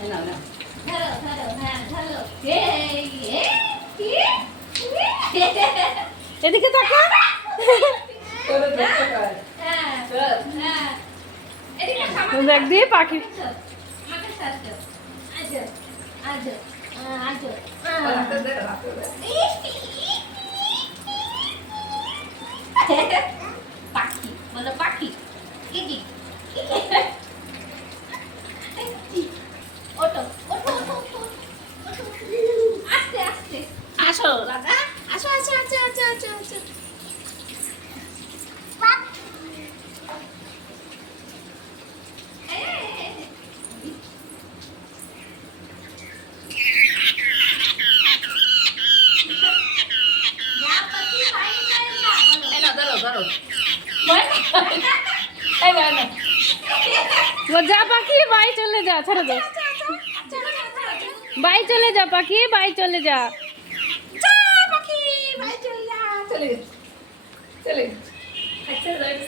নাও নাও ধরো ধরো হ্যাঁ ধরো এদিকে তাকা। চলো দেখতে পার হ্যাঁ চলো হ্যাঁ এদিকে দেখ দিয়ে পাখি। আমাকে সাথে আজো আজো আজো হাতে দে হাতে দে পাখি বলো পাখি কি কি ওটো ওটো ওটো ওটো আস্তে আস্তে আসো রাজা আসো আসো আসো আসো আসো আসো এই নাও ধরো ধরো এই না না যা পাখি বাই চলে যা, ছেড়ে দে। বাই চলে যা পাখি, বাই চলে যা। চলে গেছে চলে গেছে